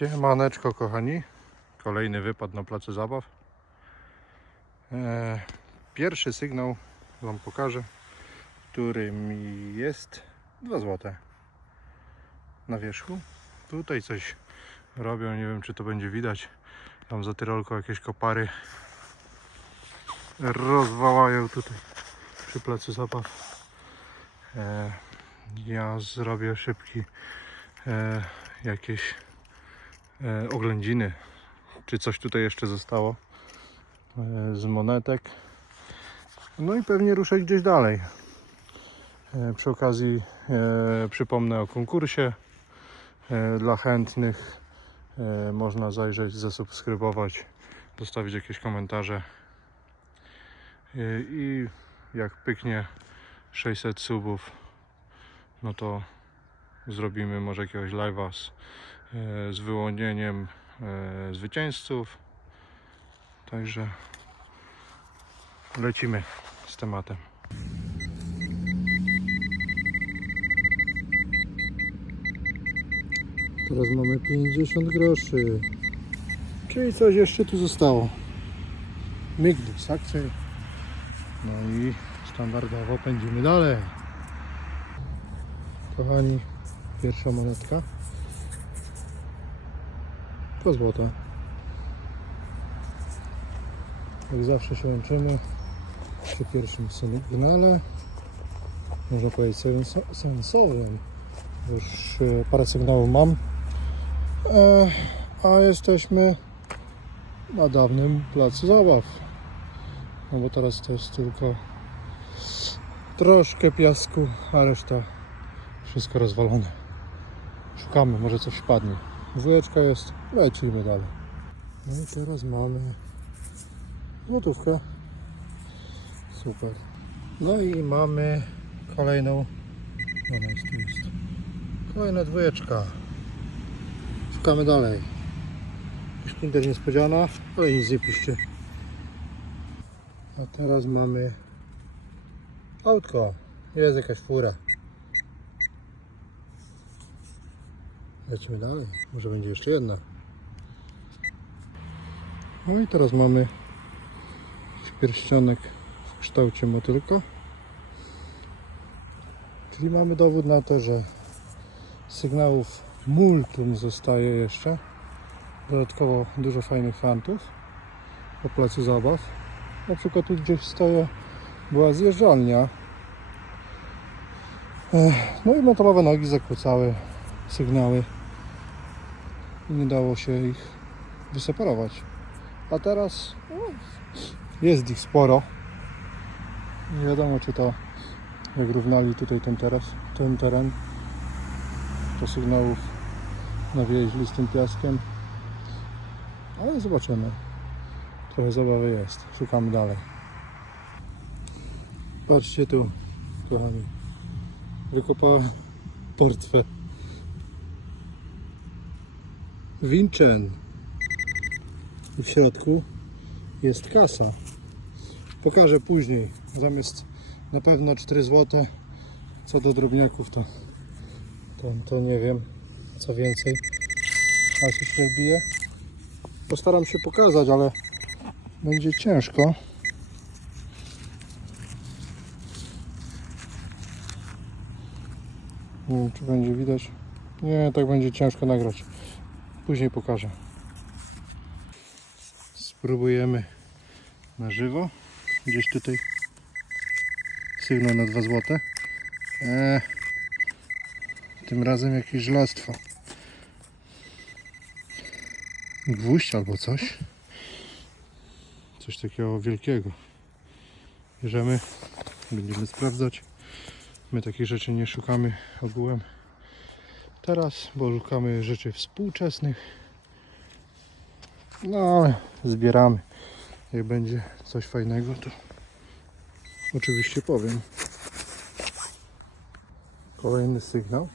Siemaneczko kochani, kolejny wypad na placu zabaw. E, pierwszy sygnał Wam pokażę, którym jest 2 złote na wierzchu. Tutaj coś robią, nie wiem czy to będzie widać. Tam za tyrolką jakieś kopary rozwałają tutaj przy placu zabaw. E, ja zrobię szybki e, jakieś oględziny, czy coś tutaj jeszcze zostało e, z monetek. No i pewnie ruszę gdzieś dalej. E, przy okazji e, przypomnę o konkursie e, dla chętnych. E, można zajrzeć, zasubskrybować, zostawić jakieś komentarze. E, I jak pyknie 600 subów, no to zrobimy może jakiegoś live'a z, e, z wyłonieniem e, zwycięzców. Także lecimy z tematem. Teraz mamy 50 groszy. Czyli coś jeszcze tu zostało. Migdus, akcja. No i standardowo pędzimy dalej. Kochani, pierwsza monetka. 2 złota. Jak zawsze się łączymy przy pierwszym sygnale. Można powiedzieć senso- sensownym. Już e, parę sygnałów mam. E, a jesteśmy na dawnym placu zabaw. No bo teraz to jest tylko troszkę piasku, a reszta wszystko rozwalone. Szukamy, może coś wpadnie. Dwójeczka jest, lecimy dalej. No i teraz mamy złotówkę. Super. No i mamy kolejną. Ona jest tu jest. Kolejna dwójeczka. Szukamy dalej. Już niespodziana, ale nic nie piszcie. A teraz mamy autko. Jest jakaś fura. Lecimy dalej. Może będzie jeszcze jedna. No i teraz mamy pierścionek w kształcie motylka. Czyli mamy dowód na to, że sygnałów multum zostaje jeszcze. Dodatkowo dużo fajnych fantów po placu zabaw. Na przykład tu gdzieś stoję, była zjeżdżalnia. No i metalowe nogi zakłócały sygnały nie dało się ich wyseparować. A teraz jest ich sporo. Nie wiadomo czy to jak równali tutaj ten teraz, ten teren, to sygnałów nawieźli z tym piaskiem. Ale zobaczymy. Trochę zabawy jest. Szukamy dalej. Patrzcie tu, kochani. Wykopałem portfel. Winczen. I w środku jest kasa. Pokażę później. Zamiast na pewno 4 zł. Co do drobniaków to, to, to nie wiem co więcej. A się źle bije. Postaram się pokazać, ale będzie ciężko. Nie wiem, czy będzie widać. Nie, tak będzie ciężko nagrać. Później pokażę. Spróbujemy na żywo. Gdzieś tutaj sygnał na 2 zł. Eee, tym razem jakieś żelastwo. Gwóźdź albo coś. Coś takiego wielkiego. Bierzemy, będziemy sprawdzać. My takich rzeczy nie szukamy ogółem teraz, bo szukamy rzeczy współczesnych. No ale zbieramy. Jak będzie coś fajnego, to oczywiście powiem. Kolejny sygnał.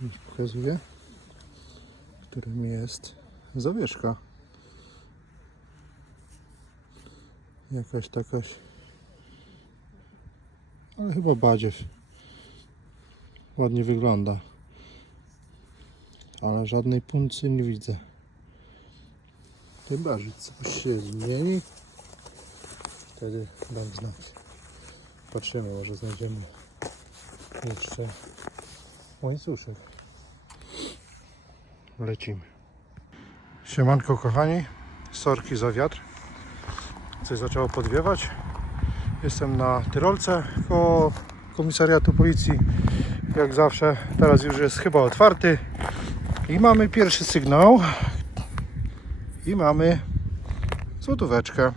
Już pokazuję. Którym jest zawieszka. Jakaś takaś. Ale chyba badziew. Ładnie wygląda. Ale żadnej puncy nie widzę. Chyba, że coś się zmieni. Wtedy dam znać. Patrzymy, może znajdziemy jeszcze łańcuszek. Lecimy. Siemanko kochani, sorki za wiatr. Coś zaczęło podwiewać. Jestem na Tyrolce koło komisariatu policji. Jak zawsze, teraz już jest chyba otwarty. I mamy pierwszy sygnał. I mamy złotóweczkę.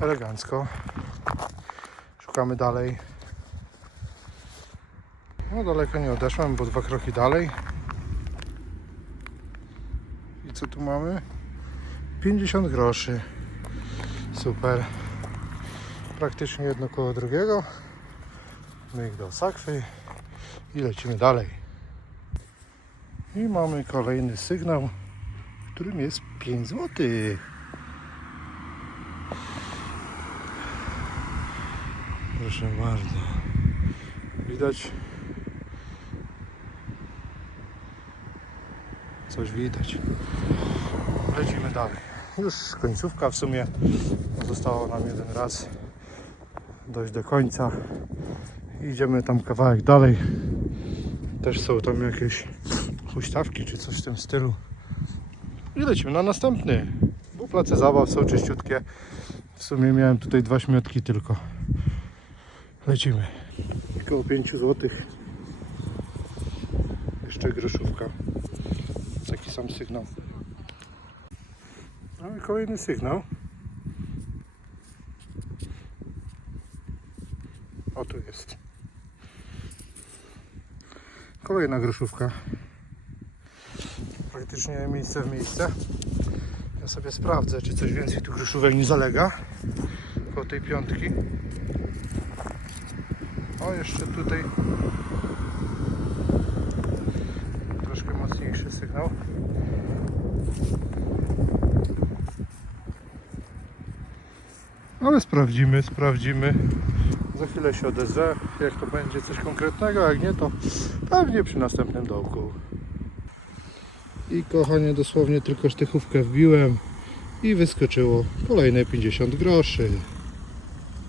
Elegancko. Szukamy dalej. No daleko nie odeszłem, bo dwa kroki dalej. I co tu mamy? 50 groszy. Super. Praktycznie jedno koło drugiego. Myk do sakwy i lecimy dalej. I mamy kolejny sygnał, w którym jest 5 zł. Proszę bardzo. Widać coś widać. Lecimy dalej. Już końcówka w sumie. Zostało nam jeden raz dojść do końca. Idziemy tam kawałek dalej. Też są tam jakieś huśtawki czy coś w tym stylu. I lecimy na następny. Bo place zabaw są czyściutkie. W sumie miałem tutaj dwa śmiotki tylko. Lecimy. Około 5 zł. Jeszcze groszówka. Taki sam sygnał. No i kolejny sygnał. O tu jest. Kolejna groszówka. Praktycznie miejsce w miejsce. Ja sobie sprawdzę, czy coś więcej tu groszówek nie zalega. Koło tej piątki. O, jeszcze tutaj troszkę mocniejszy sygnał. Ale sprawdzimy, sprawdzimy. Za chwilę się odezwę, jak to będzie coś konkretnego, jak nie, to pewnie przy następnym dołku. I kochanie, dosłownie tylko sztychówkę wbiłem i wyskoczyło kolejne 50 groszy.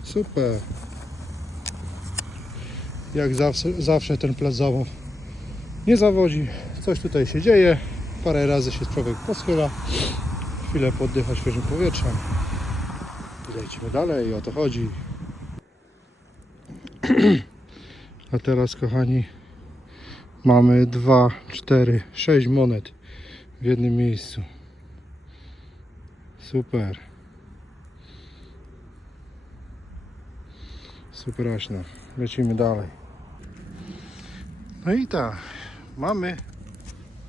Super. Jak zawsze, zawsze ten plac zabaw nie zawodzi. Coś tutaj się dzieje. Parę razy się człowiek poschyla. Chwilę poddycha świeżym powietrzem. Lecimy dalej, o to chodzi. A teraz, kochani, mamy 2, 4, 6 monet w jednym miejscu. Super. Super aśna. Lecimy dalej. No i tak, mamy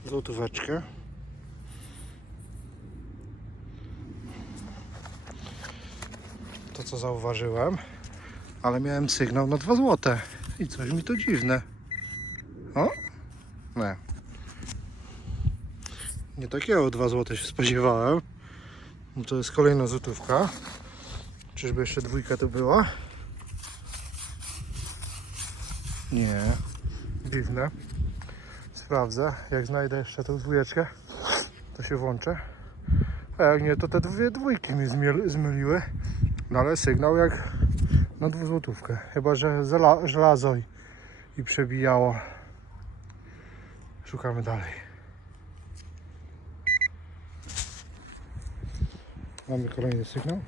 złotóweczkę. To co zauważyłem, ale miałem sygnał na 2 złote i coś mi to dziwne. O? Nie. Nie takiego 2 złote się spodziewałem. No to jest kolejna złotówka. Czyżby jeszcze dwójka to była? Nie. Dziwne. Sprawdzę. Jak znajdę jeszcze tą dwójeczkę, to się włączę. A jak nie, to te dwie dwójki mi zmyliły. No ale sygnał jak na dwuzłotówkę. Chyba, że żelazo i, i przebijało. Szukamy dalej. Mamy kolejny sygnał.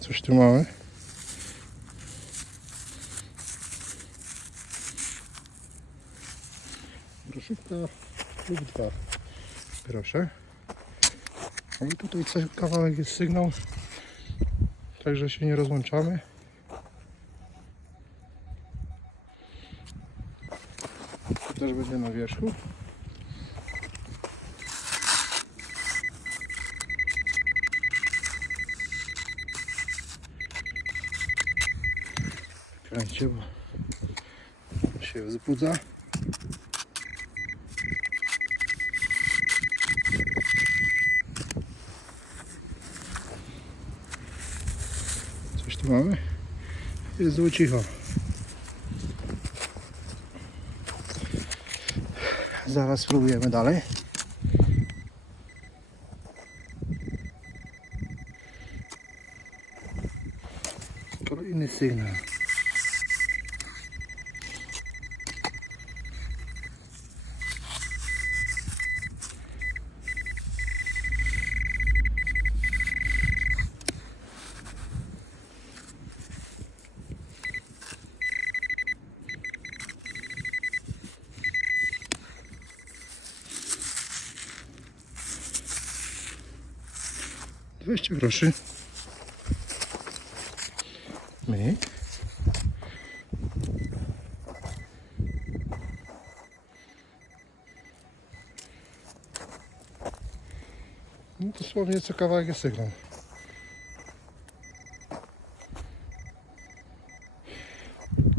Coś tu mamy. Groszówka lub dwa. Proszę. No i tutaj coś, kawałek jest sygnał. Także się nie rozłączamy. Też będzie na wierzchu. Czekajcie, bo się wzbudza. Coś tu mamy? Jest zło cicho. Zaraz spróbujemy dalej. Kolejny sygnał. Dwieście groszy. My. No dosłownie co kawałek jest sygnał.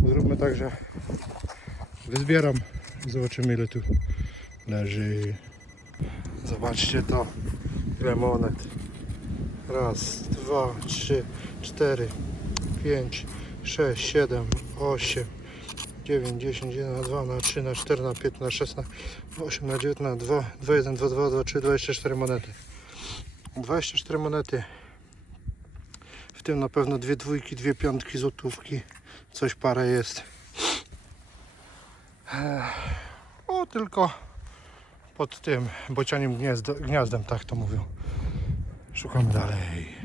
Zróbmy tak, że wyzbieram i zobaczymy ile tu leży. Zobaczcie to, ile monet. Raz, dwa, trzy, cztery, pięć, sześć, siedem, osiem, dziewięć, dziesięć, jeden, dwa, na trzy, na cztery, na pięć, na sześć, na osiem, na dziewięć, na dwa, dwa, jeden, dwa, dwa, dwa, trzy, dwadzieścia cztery monety. 24 monety. W tym na pewno dwie dwójki, dwie piątki, złotówki. Coś parę jest. O, tylko pod tym bocianim gniazdem, tak to mówią. Szukamy dalej.